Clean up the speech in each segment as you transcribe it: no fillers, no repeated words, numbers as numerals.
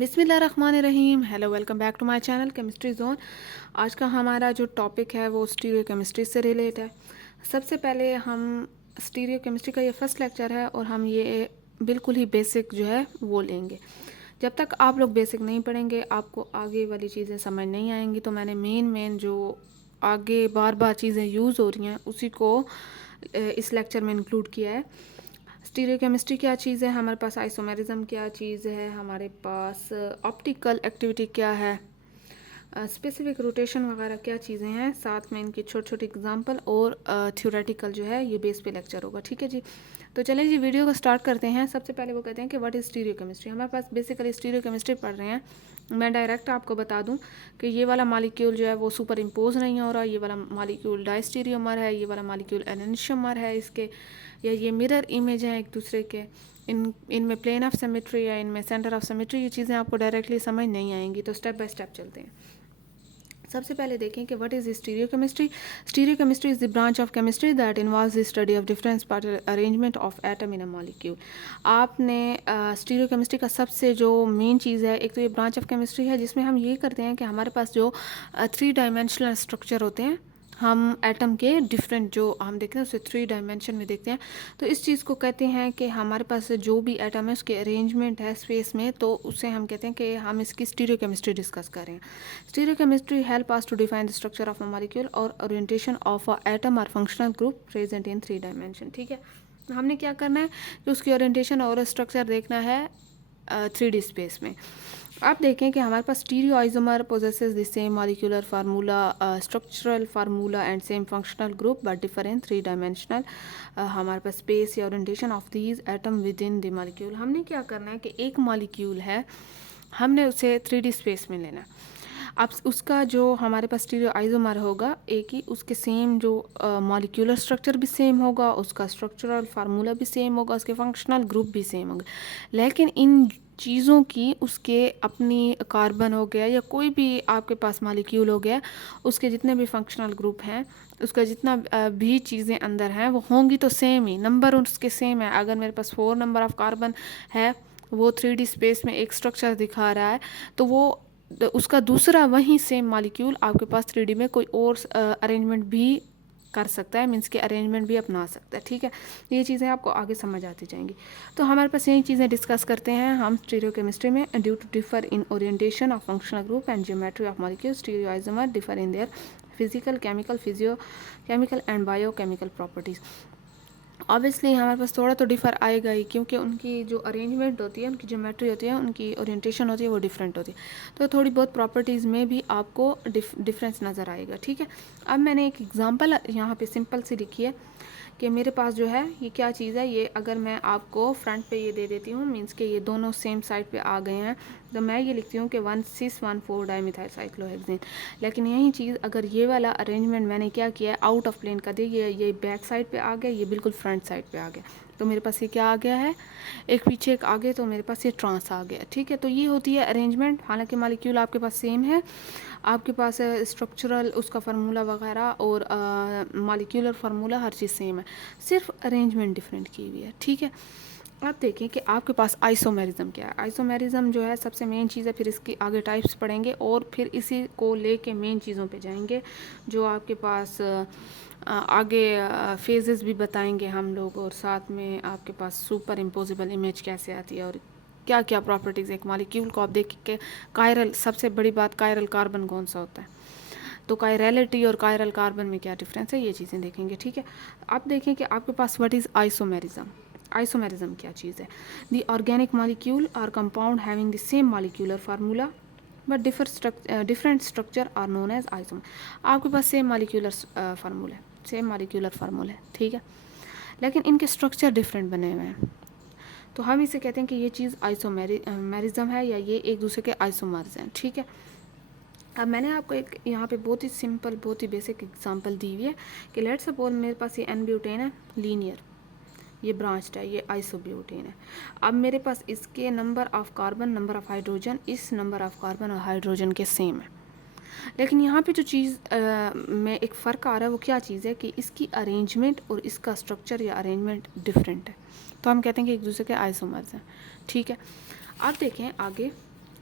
بسم اللہ الرحمن الرحیم. Hello, welcome back to my channel chemistry zone. آج کا ہمارا جو ٹاپک ہے وہ اسٹیریو کیمسٹری سے ریلیٹ ہے. سب سے پہلے ہم اسٹیریو کیمسٹری کا یہ فرسٹ لیکچر ہے اور ہم یہ بالکل ہی بیسک جو ہے وہ لیں گے. جب تک آپ لوگ بیسک نہیں پڑھیں گے آپ کو آگے والی چیزیں سمجھ نہیں آئیں گی. تو میں نے مین جو آگے بار بار چیزیں یوز ہو رہی ہیں اسی کو اس لیکچر میں انکلوڈ کیا ہے. اسٹیریو کیمسٹری کیا چیز ہے، ہمارے پاس آئسومیرزم کیا چیز ہے، ہمارے پاس آپٹیکل ایکٹیویٹی کیا ہے، اسپیسیفک روٹیشن وغیرہ کیا چیزیں ہیں، ساتھ میں ان کی چھوٹی چھوٹی اگزامپل اور تھیوریٹیکل جو ہے یہ بیس پہ لیکچر ہوگا. ٹھیک ہے جی. تو چلیں جی ویڈیو کو سٹارٹ کرتے ہیں. سب سے پہلے وہ کہتے ہیں کہ واٹ از اسٹیریو کیمسٹری. ہمارے پاس بیسیکلی اسٹیریو کیمسٹری پڑھ رہے ہیں. میں ڈائریکٹ آپ کو بتا دوں کہ یہ والا مالیکیول جو ہے وہ سپر امپوز نہیں ہو رہا، یہ والا مالیکیول ڈائی اسٹیریومر ہے، یہ والا مالیکیول انانشیومر ہے اس کے، یا یہ مرر امیج ہیں ایک دوسرے کے. ان میں پلین آف سیمیٹری یا ان میں سینٹر آف سیمیٹری، یہ چیزیں آپ کو ڈائریکٹلی سمجھ نہیں آئیں گی. تو اسٹیپ بائی اسٹیپ چلتے ہیں. سب سے پہلے دیکھیں کہ what is stereochemistry. Stereochemistry is the branch of chemistry that involves the study of different particle arrangement of atom in a molecule. آپ نے اسٹیریو کیمسٹری کا سب سے جو مین چیز ہے، ایک تو یہ برانچ آف کیمسٹری ہے جس میں ہم یہ کرتے ہیں کہ ہمارے پاس جو 3 ڈائمینشنل اسٹرکچر ہوتے ہیں، ہم ایٹم کے ڈفرینٹ جو ہم دیکھتے ہیں اسے 3 ڈائمینشن میں دیکھتے ہیں. تو اس چیز کو کہتے ہیں کہ ہمارے پاس جو بھی ایٹم ہے اس کے ارینجمنٹ ہے اسپیس میں، تو اسے ہم کہتے ہیں کہ ہم اس کی اسٹیریو کیمسٹری ڈسکس کر رہے ہیں. Stereochemistry help is to define the structure of a molecule اور اورینٹیشن آف اے ایٹم اور functional group present in 3 dimension. ٹھیک ہے. ہم نے کیا کرنا ہے کہ اس کی اورینٹیشن اور اسٹرکچر دیکھنا ہے 3D اسپیس میں. آپ دیکھیں کہ ہمارے پاس stereoisomer possesses the same molecular formula, structural formula and same functional group but differ in 3 dimensional. ہمارے پاس اسپیس یا orientation of these atom within the molecule. ہم نے کیا کرنا ہے کہ ایک مالیکیول ہے، ہم نے اسے 3D اسپیس میں لینا ہے. اب اس کا جو ہمارے پاس اسٹیریو آئزومر ہوگا ایک ہی، اس کے سیم جو مالیکولر اسٹرکچر بھی سیم ہوگا، اس کا اسٹرکچرل فارمولا بھی سیم ہوگا، اس کے فنکشنل گروپ بھی سیم ہوگا. لیکن ان چیزوں کی اس کے اپنی کاربن ہو گیا یا کوئی بھی آپ کے پاس مالیکیول ہو گیا، اس کے جتنے بھی فنکشنل گروپ ہیں، اس کا جتنا بھی چیزیں اندر ہیں وہ ہوں گی تو سیم ہی، نمبر اس کے سیم ہے. اگر میرے پاس 4 نمبر آف کاربن ہے، وہ 3D اسپیس میں ایک اسٹرکچر دکھا رہا ہے، تو وہ اس کا دوسرا وہیں سیم مالیکیول آپ کے پاس 3D میں کوئی اور ارینجمنٹ بھی کر سکتا ہے، مینس کے ارینجمنٹ بھی اپنا سکتا ہے. ٹھیک ہے. یہ چیزیں آپ کو آگے سمجھ آتی جائیں گی. تو ہمارے پاس یہی چیزیں ڈسکس کرتے ہیں ہم اسٹیریو کیمسٹری میں. Due to differ in orientation of functional group and geometry of molecule, stereoisomer differ in their physical, chemical, physio chemical and biochemical properties. Obviously ہمارے پاس تھوڑا تو ڈفر آئے گا ہی، کیونکہ ان کی جو ارینجمنٹ ہوتی ہے، ان کی جیومیٹری ہوتی ہے، ان کی اورینٹیشن ہوتی ہے، وہ ڈفرینٹ ہوتی ہے. تو تھوڑی بہت پراپرٹیز میں بھی آپ کو ڈفرینس نظر آئے گا. ٹھیک ہے. اب میں نے ایک ایگزامپل یہاں پہ سمپل سی لکھی ہے کہ میرے پاس جو ہے یہ کیا چیز ہے. یہ اگر میں آپ کو فرنٹ پہ یہ دے دیتی ہوں، مینس کہ یہ دونوں سیم سائڈ پہ آ گئے ہیں، تو میں یہ لکھتی ہوں کہ 1,6,1,4 ڈائی میتھائل سائیکلوہیکزین. لیکن یہی چیز اگر یہ والا ارینجمنٹ میں نے کیا کیا ہے، آؤٹ آف پلین کر دیا، یہ بیک سائڈ پہ آ گیا، یہ بالکل فرنٹ سائڈ پہ آ گیا، تو میرے پاس یہ کیا آ گیا ہے، ایک پیچھے ایک آگے، تو میرے پاس یہ ٹرانس آ گیا. ٹھیک ہے. تو یہ ہوتی ہے ارینجمنٹ. حالانکہ مالیکیول آپ کے پاس سیم ہے، آپ کے پاس اسٹرکچرل اس کا فارمولا وغیرہ اور مالیکولر فارمولا ہر چیز سیم ہے، صرف ارینجمنٹ ڈفرینٹ کی ہوئی ہے. ٹھیک ہے. اب دیکھیں کہ آپ کے پاس آئسومیرزم کیا ہے. آئسومیرزم جو ہے سب سے مین چیز ہے. پھر اس کی آگے ٹائپس پڑھیں گے اور پھر اسی کو لے کے مین چیزوں پہ جائیں گے جو آپ کے پاس آگے فیزز بھی بتائیں گے ہم لوگ، اور ساتھ میں آپ کے پاس سپر امپوزیبل امیج کیسے آتی ہے اور کیا کیا پراپرٹیز ایک مالیکیول کو. آپ دیکھ کے کائرل، سب سے بڑی بات کائرل کاربن کون سا ہوتا ہے، تو کائریلٹی اور کائرل کاربن میں کیا ڈفرینس ہے، یہ چیزیں دیکھیں گے. ٹھیک ہے. اب دیکھیں کہ آپ کے پاس واٹ از آئسومیرزم. آئسومیرزم کیا چیز ہے. The organic molecule or compound having the same molecular formula but different structure are known as isomer. آپ کے پاس سیم مالیکولر فارمولا ہے، سیم مالیکولر فارمولا ہے. ٹھیک ہے. لیکن ان کے اسٹرکچر ڈفرینٹ بنے ہوئے ہیں، تو ہم اسے کہتے ہیں کہ یہ چیز آئسومیرزم ہے، یا یہ ایک دوسرے کے آئسومرز ہیں. ٹھیک ہے. اب میں نے آپ کو ایک یہاں پہ بہت ہی سمپل، بہت ہی بیسک اگزامپل دی ہوئی ہے کہ لیٹ سپوز میرے پاس یہ این بیوٹین ہے، لینئر، یہ برانچڈ ہے، یہ آئسو بیوٹین ہے. اب میرے پاس اس کے number of carbon, number of hydrogen اس نمبر آف کاربن اور ہائیڈروجن کے سیم ہے. لیکن یہاں پہ جو چیز میں ایک فرق آ رہا ہے وہ کیا چیز ہے کہ اس کی ارینجمنٹ اور اس کا اسٹرکچر یا ارینجمنٹ ڈفرینٹ ہے، تو ہم کہتے ہیں کہ ایک دوسرے کے آئسومرز ہیں. ٹھیک ہے. اب دیکھیں آگے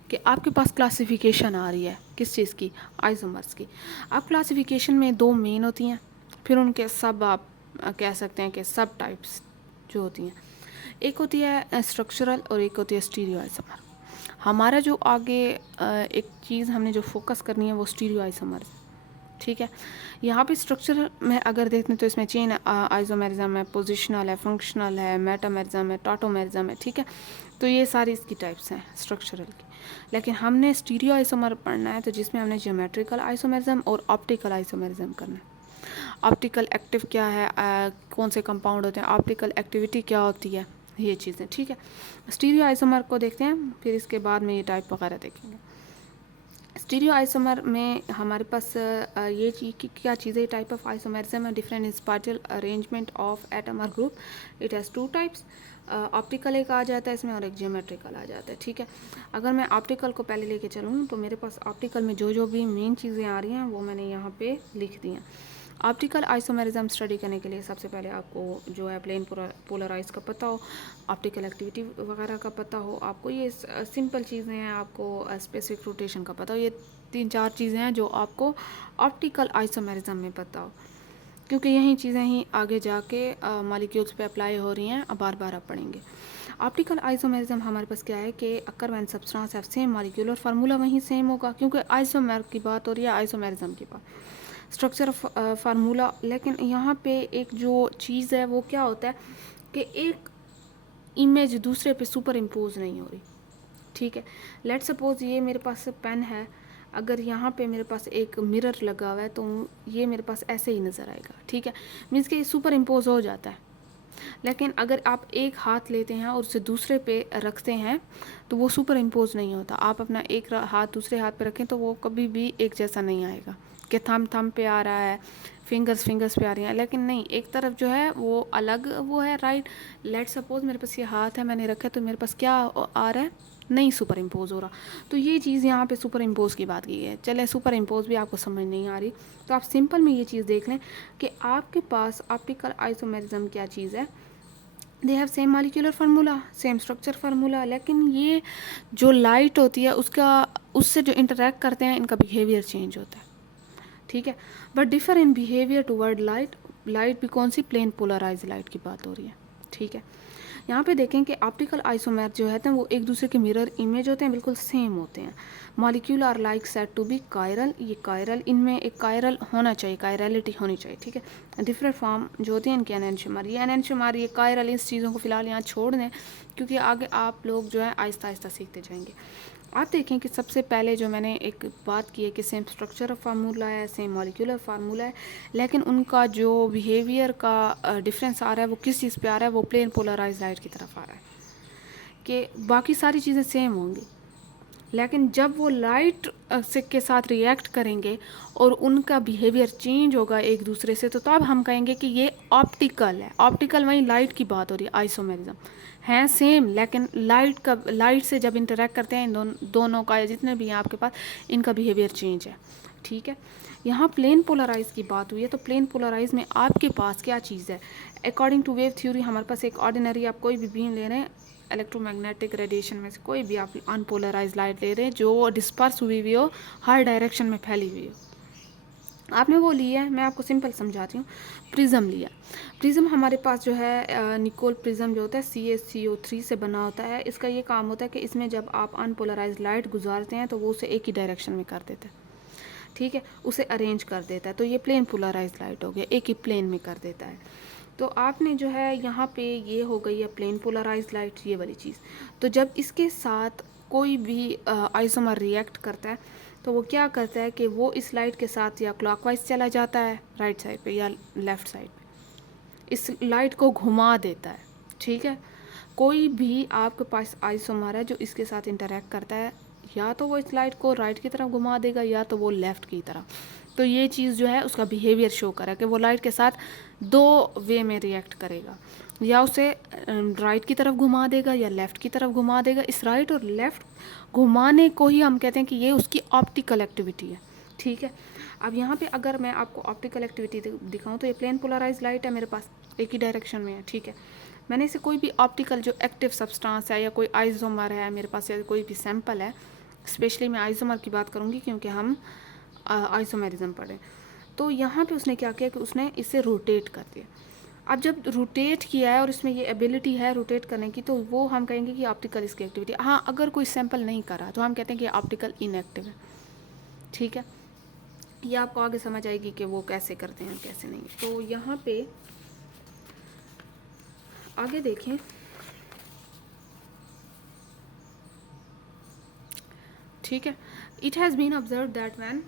کہ آپ کے پاس کلاسیفیکیشن آ رہی ہے کس چیز کی، آئزومرس کی. اب کلاسیفیکیشن میں دو مین ہوتی ہیں، پھر ان کے سب آپ کہہ سکتے ہیں کہ سب ٹائپس جو ہوتی ہیں. ایک ہوتی ہے اسٹرکچرل اور ایک ہوتی ہے اسٹیریو آئزومر. ہمارا جو آگے ایک چیز ہم نے جو فوکس کرنی ہے وہ اسٹیریو آئزومر. ٹھیک ہے، یہاں پہ اسٹرکچر میں اگر دیکھیں تو اس میں چین آئزومیرزم ہے، پوزیشنل ہے، فنکشنل ہے، میٹامرزم ہے، ٹاٹومیرزم ہے. ٹھیک ہے، تو یہ ساری اس کی ٹائپس ہیں اسٹرکچرل کی. لیکن ہم نے اسٹیریو آئسومر پڑھنا ہے تو جس میں ہم نے جیومیٹریکل آئسومیرزم اور آپٹیکل آئسومیرزم کرنا ہے. آپٹیکل ایکٹیو کیا ہے، کون سے کمپاؤنڈ ہوتے ہیں، آپٹیکل ایکٹیویٹی کیا ہوتی ہے، یہ چیزیں. ٹھیک ہے، اسٹیریو آئسومر کو دیکھتے ہیں، پھر اس کے بعد میں یہ ٹائپ وغیرہ دیکھیں گے. اسٹیریو آئسومر میں ہمارے پاس یہ کیا چیزیں، ٹائپ آف آئسومیرزم ہے different in spatial arrangement of atom اور group. It has two types. Optical ایک آ جاتا ہے اس میں اور ایک جیومیٹریکل آ جاتا ہے. ٹھیک ہے، اگر میں آپٹیکل کو پہلے لے کے چلوں تو میرے پاس آپٹیکل میں جو بھی مین چیزیں آ رہی ہیں وہ میں نے یہاں پہ لکھ دی ہیں. آپٹیکل آئسومیرزم اسٹڈی کرنے کے لیے سب سے پہلے آپ کو جو ہے پلین پولرائز کا پتہ ہو، آپٹیکل ایکٹیویٹی وغیرہ کا پتہ ہو آپ کو. یہ سمپل چیزیں ہیں، آپ کو اسپیسیفک روٹیشن کا پتہ ہو. یہ 3-4 چیزیں ہیں جو آپ کو آپٹیکل آئسومیرزم میں پتہ ہو، کیونکہ یہی چیزیں ہی آگے جا کے مالیکیولز پہ اپلائی ہو رہی ہیں. اب بار بار آپ پڑھیں گے. آپٹیکل آئسومیرزم ہمارے پاس کیا ہے کہ occur when substance have same molecule, اور فارمولا وہیں سیم ہوگا کیونکہ آئسومر کی بات ہو رہی ہے، آئسومیرزم کی بات. اسٹرکچر فارمولا، لیکن یہاں پہ ایک جو چیز ہے وہ کیا ہوتا ہے کہ ایک امیج دوسرے پہ سپر امپوز نہیں ہو رہی. ٹھیک ہے، لیٹ سپوز یہ میرے پاس پین ہے، اگر یہاں پہ میرے پاس ایک مرر لگا ہوا ہے تو یہ میرے پاس ایسے ہی نظر آئے گا. ٹھیک ہے، مینس کہ یہ سپر امپوز ہو جاتا ہے. لیکن اگر آپ ایک ہاتھ لیتے ہیں اور اسے دوسرے پہ رکھتے ہیں تو وہ سپر امپوز نہیں ہوتا. آپ اپنا ایک ہاتھ دوسرے ہاتھ پہ رکھیں تو وہ کبھی بھی ایک جیسا نہیں آئے گا کہ تھم پہ آ رہا ہے، فنگرز پہ آ رہی ہیں، لیکن نہیں، ایک طرف جو ہے وہ الگ وہ ہے. رائٹ، لیٹ سپوز میرے پاس یہ ہاتھ ہے، میں نے رکھا تو میرے پاس کیا آ رہا ہے، نہیں سپر امپوز ہو رہا. تو یہ چیز یہاں پہ سپر امپوز کی بات کی ہے. چلے سپر امپوز بھی آپ کو سمجھ نہیں آ رہی تو آپ سمپل میں یہ چیز دیکھ لیں کہ آپ کے پاس آپٹیکل آئسومیرزم کیا چیز ہے. They have same molecular formula, same structure formula, لیکن یہ جو لائٹ ہوتی ہے اس سے جو انٹریکٹ کرتے ہیں ان کا بیہیویئر چینج ہوتا ہے. ٹھیک ہے، but differ in behaviour toward light. Light بھی کون سی، پلین پولرائز لائٹ کی بات ہو رہی ہے. ٹھیک ہے، یہاں پہ دیکھیں کہ آپٹیکل آئسومر جو ہے وہ ایک دوسرے کے مرر امیج ہوتے ہیں، بالکل سیم ہوتے ہیں. Molecule are like said to be chiral. یہ کائرل، ان میں ایک کائرل ہونا چاہیے، کائرلٹی ہونی چاہیے. ٹھیک ہے، ڈفرینٹ فارم جو ہوتی ہیں ان کے انینشمار. یہ انینشمار، یہ کائرل، اس چیزوں کو فی الحال یہاں چھوڑ دیں کیونکہ آگے آپ لوگ جو ہے آہستہ آہستہ سیکھتے جائیں گے. آپ دیکھیں کہ سب سے پہلے جو میں نے ایک بات کی ہے کہ سیم اسٹرکچر فارمولا ہے، سیم مالیکولر فارمولا ہے، لیکن ان کا جو بیہیویئر کا ڈفرینس آ رہا ہے وہ کس چیز پہ آ رہا ہے، وہ پلین پولرائز لائٹ کی طرف آ رہا ہے. کہ باقی ساری چیزیں سیم ہوں گی، لیکن جب وہ لائٹ کے ساتھ ریئیکٹ کریں گے اور ان کا بیہیویئر چینج ہوگا ایک دوسرے سے تو اب ہم کہیں گے کہ یہ آپٹیکل ہے. آپٹیکل وہیں لائٹ کی بات ہو رہی ہے. آئسومیرزم ہیں سیم، لیکن لائٹ سے جب انٹریکٹ کرتے ہیں ان دونوں کا جتنے بھی ہیں آپ کے پاس، ان کا بیہیویئر چینج ہے. ٹھیک ہے، یہاں پلین پولرائز کی بات ہوئی ہے تو پلین پولرائز میں آپ کے پاس کیا چیز ہے. اکارڈنگ ٹو ویو تھیوری ہمارے پاس ایک آرڈینری، آپ کوئی بھی بیم لے رہے ہیں الیکٹرو میگنیٹک ریڈیشن میں سے کوئی بھی آپ ان پولرائز لائٹ لے رہے ہیں جو ڈسپرس ہوئی ہو، ہر ڈائریکشن میں پھیلی ہوئی ہو. آپ نے وہ لیا ہے، میں آپ کو سمپل سمجھاتی ہوں. پرزم لیا. پرزم ہمارے پاس جو ہے نیکول پرزم جو ہوتا ہے CaCO3 سے بنا ہوتا ہے. اس کا یہ کام ہوتا ہے کہ اس میں جب آپ ان پولرائز لائٹ گزارتے ہیں تو وہ اسے ایک ہی ڈائریکشن میں کر دیتا ہے. ٹھیک ہے، اسے ارینج کر دیتا ہے. تو یہ پلین پولرائز لائٹ ہو گیا، ایک ہی پلین میں کر دیتا ہے. تو آپ نے جو ہے یہاں پہ یہ ہو گئی ہے پلین پولرائز لائٹ، یہ والی چیز. تو جب اس کے ساتھ کوئی بھی آئسومر ریئیکٹ کرتا ہے تو وہ کیا کرتا ہے کہ وہ اس لائٹ کے ساتھ یا کلاک وائز چلا جاتا ہے رائٹ سائڈ پہ یا لیفٹ سائڈ پہ، اس لائٹ کو گھما دیتا ہے. ٹھیک ہے، کوئی بھی آپ کے پاس آئسومر ہے جو اس کے ساتھ انٹریکٹ کرتا ہے، یا تو وہ اس لائٹ کو رائٹ کی طرف گھما دے گا یا تو وہ لیفٹ کی طرف. تو یہ چیز جو ہے اس کا بیہیویئر شو کرا کہ وہ لائٹ کے ساتھ دو وے میں ریئیکٹ کرے گا، یا اسے رائٹ کی طرف گھما دے گا یا لیفٹ کی طرف گھما دے گا. اس رائٹ اور لیفٹ گھمانے کو ہی ہم کہتے ہیں کہ یہ اس کی آپٹیکل ایکٹیویٹی ہے. ٹھیک ہے، اب یہاں پہ اگر میں آپ کو آپٹیکل ایکٹیویٹی دکھاؤں تو یہ پلین پولرائز لائٹ ہے میرے پاس، ایک ہی ڈائریکشن میں ہے. ٹھیک ہے، میں نے اسے کوئی بھی آپٹیکل جو ایکٹیو سبسٹانس ہے یا کوئی آئزومر ہے میرے پاس یا کوئی بھی سیمپل ہے، اسپیشلی میں آئزومر کی بات کروں گی کیونکہ ہم آئزومیرزم پڑھیں. تو یہاں پہ اس نے کیا کیا کہ اس نے اسے روٹیٹ کر دیا. اب جب روٹیٹ کیا ہے اور اس میں یہ ایبلٹی ہے روٹیٹ کرنے کی تو وہ ہم کہیں گے کہ آپٹیکل اس کی ایکٹیویٹی. ہاں اگر کوئی سیمپل نہیں کرا تو ہم کہتے ہیں کہ آپٹیکل ان ایکٹیو ہے. ٹھیک ہے, یہ آپ کو آگے سمجھ آئے گی کہ وہ کیسے کرتے ہیں کیسے نہیں. تو یہاں پہ آگے دیکھیں, ٹھیک ہے. It has been observed that when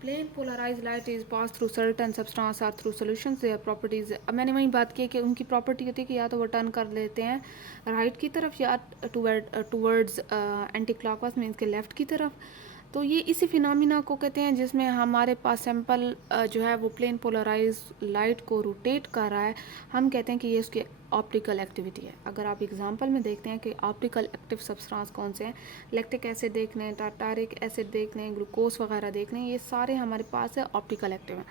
plane polarized light is passed through certain substance or through solutions their properties. اب میں نے وہیں بات کی کہ ان کی پراپرٹی ہوتی ہے کہ یا تو وہ ٹرن کر لیتے ہیں رائٹ کی طرف یا towards anticlockwise means کے لیفٹ کی طرف. تو یہ اسی فینامینا کو کہتے ہیں جس میں ہمارے پاس سیمپل جو ہے وہ پلین پولرائز لائٹ کو روٹیٹ کر رہا ہے. ہم کہتے ہیں کہ یہ اس کی آپٹیکل ایکٹیویٹی ہے. اگر آپ اگزامپل میں دیکھتے ہیں کہ آپٹیکل ایکٹیو سبسٹانس کون سے ہیں, لیکٹک ایسڈ دیکھ لیں, ٹارٹارک ایسڈ دیکھ لیں, گلوکوز وغیرہ دیکھ لیں, یہ سارے ہمارے پاس آپٹیکل ایکٹیو ہیں.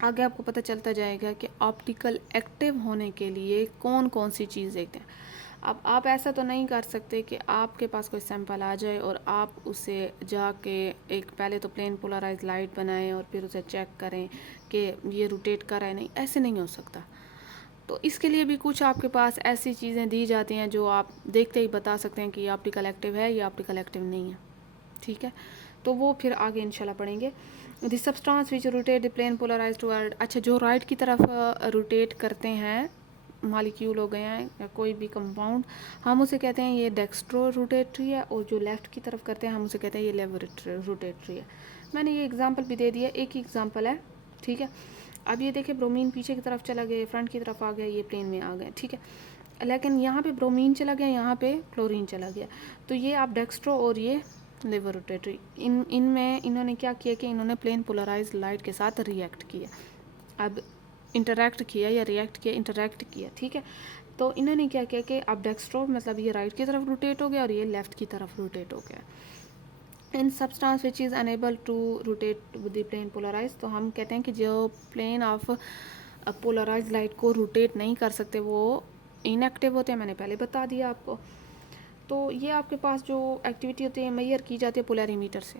آگے آپ کو پتہ چلتا جائے گا کہ آپٹیکل ایکٹیو ہونے کے لیے کون کون سی چیز دیکھتے ہیں. اب آپ ایسا تو نہیں کر سکتے کہ آپ کے پاس کوئی سیمپل آ جائے اور آپ اسے جا کے ایک پہلے تو پلین پولرائز لائٹ بنائیں اور پھر اسے چیک کریں کہ یہ روٹیٹ کر رہا ہے. نہیں, ایسے نہیں ہو سکتا. تو اس کے لیے بھی کچھ آپ کے پاس ایسی چیزیں دی جاتی ہیں جو آپ دیکھتے ہی بتا سکتے ہیں کہ یہ آپٹیکل ایکٹیو ہے یا آپٹیکل ایکٹیو نہیں ہے. ٹھیک ہے, تو وہ پھر آگے انشاءاللہ پڑھیں گے. The substance which rotate the plane polarize toward, اچھا جو رائٹ کی طرف روٹیٹ کرتے ہیں مالیکیول ہو گئے ہیں یا کوئی بھی کمپاؤنڈ, ہم اسے کہتے ہیں یہ ڈیکسٹرو روٹیٹری ہے, اور جو لیفٹ کی طرف کرتے ہیں ہم اسے کہتے ہیں یہ لیور روٹیٹری ہے. میں نے یہ ایگزامپل بھی دے دیا, ایک ہی ایگزامپل ہے. ٹھیک ہے, اب یہ دیکھیں برومین پیچھے کی طرف چلا گیا, فرنٹ کی طرف آ گیا, یہ پلین میں آ گئے. ٹھیک ہے, لیکن یہاں پہ برومین چلا گیا, یہاں پہ کلورین چلا گیا. تو یہ آپ ڈیکسٹرو اور یہ لیور روٹیٹری, ان میں انہوں نے کیا کیا کہ انہوں نے پلین پولرائز لائٹ کے ساتھ ری ایکٹ کیا. اب انٹریکٹ کیا یا ری ایکٹ کیا, انٹریکٹ کیا. ٹھیک ہے, تو انہوں نے کیا کیا کہ اب ڈیکسٹرو مطلب یہ رائٹ کی طرف روٹیٹ ہو گیا اور یہ لیفٹ کی طرف روٹیٹ ہو گیا. ان substance which is unable to rotate with the plane polarize, تو ہم کہتے ہیں کہ جو پلین آف پولرائز لائٹ کو روٹیٹ نہیں کر سکتے وہ ان ایکٹیو ہوتے ہیں. میں نے پہلے بتا دیا آپ کو. تو یہ آپ کے پاس جو ایکٹیویٹی ہوتی ہے میئر کی جاتی ہے پولیری میٹر سے.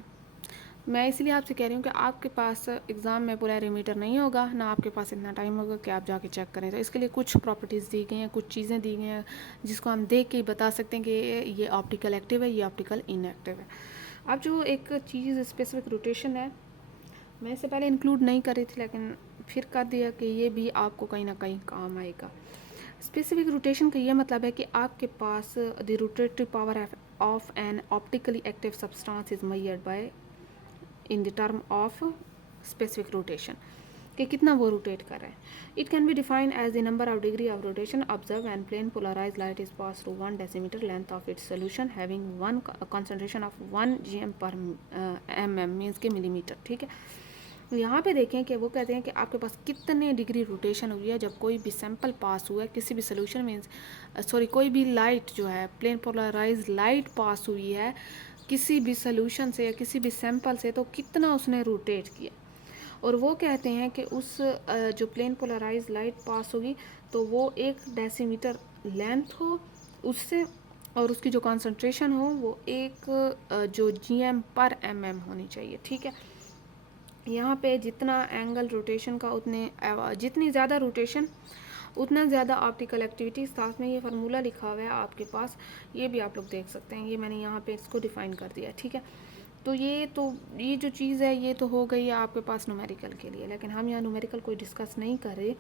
میں اس لیے آپ سے کہہ رہی ہوں کہ آپ کے پاس ایگزام میں پولیری میٹر نہیں ہوگا, نہ آپ کے پاس اتنا ٹائم ہوگا کہ آپ جا کے چیک کریں. تو اس کے لیے کچھ پراپرٹیز دی گئی ہیں, کچھ چیزیں دی گئی ہیں جس کو ہم دیکھ کے ہی بتا سکتے ہیں کہ یہ آپٹیکل ایکٹیو ہے, یہ آپٹیکل ان ایکٹیو ہے. اب جو ایک چیز اسپیسیفک روٹیشن ہے, میں اس سے پہلے انکلوڈ نہیں کر رہی تھی لیکن پھر کر دیا کہ یہ بھی آپ کو کہیں نہ کہیں کام آئے گا. اسپیسیفک روٹیشن کا یہ مطلب ہے کہ آپ کے پاس the rotatory power of an optically active substance is measured by in the term of specific rotation, کہ کتنا وہ روٹیٹ کر رہا ہے. It can be defined as the number of degree of rotation observe when plane polarize light is pass through 1 decimeter length of its solution having 1 concentration of 1 gm per mm means کے ملی metre. ٹھیک ہے, یہاں پہ دیکھیں کہ وہ کہتے ہیں کہ آپ کے پاس کتنے ڈگری روٹیشن ہوئی ہے جب کوئی بھی سیمپل پاس ہوا ہے کسی بھی سولوشن میں, کوئی بھی لائٹ جو ہے پلین پولرائز لائٹ پاس ہوئی ہے کسی بھی سولوشن سے یا کسی بھی سیمپل سے, تو کتنا اس نے روٹیٹ کیا. اور وہ کہتے ہیں کہ اس جو پلین پولرائز لائٹ پاس ہوگی تو وہ 1 decimeter لینتھ ہو اس سے, اور اس کی جو کانسنٹریشن ہو وہ 1 جو gm پر mm ہونی چاہیے. ٹھیک ہے, یہاں پہ جتنا اینگل روٹیشن کا جتنی زیادہ روٹیشن اتنا زیادہ آپٹیکل ایکٹیویٹی. ساتھ میں یہ فارمولا لکھا ہوا ہے آپ کے پاس, یہ بھی آپ لوگ دیکھ سکتے ہیں, یہ میں نے یہاں پہ اس کو ڈیفائن کر دیا. ٹھیک ہے, تو یہ جو چیز ہے یہ تو ہو گئی ہے آپ کے پاس نومیریکل کے لیے, لیکن ہم یہاں نومیریکل کوئی ڈسکس نہیں کر رہے.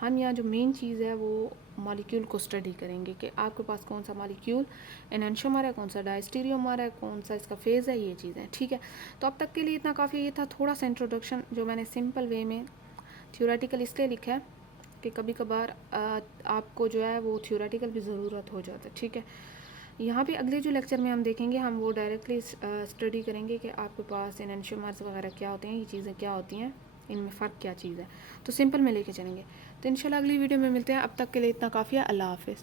ہم یہاں جو مین چیز ہے وہ مالیکیول کو اسٹڈی کریں گے کہ آپ کے پاس کون سا مالیکیول انانشومر ہے, کون سا ڈائسٹیریومر ہے, کون سا اس کا فیز ہے, یہ چیزیں. ٹھیک ہے, تو اب تک کے لیے اتنا کافی. یہ تھا تھوڑا سا انٹروڈکشن جو میں نے سمپل وے میں تھیوریٹیکل اس لیے لکھا ہے کہ کبھی کبھار آپ کو جو ہے وہ تھیوریٹیکل بھی ضرورت ہو جاتا ہے. ٹھیک ہے, یہاں پہ اگلے جو لیکچر میں ہم دیکھیں گے ہم وہ ڈائریکٹلی اسٹڈی کریں گے کہ آپ کے پاس انانشومرز وغیرہ کیا ہوتے ہیں, یہ چیزیں کیا ہوتی ہیں, ان میں فرق کیا چیز ہے. تو سمپل میں لے کے چلیں گے. تو انشاءاللہ اگلی ویڈیو میں ملتے ہیں. اب تک کے لیے اتنا کافی ہے. اللہ حافظ.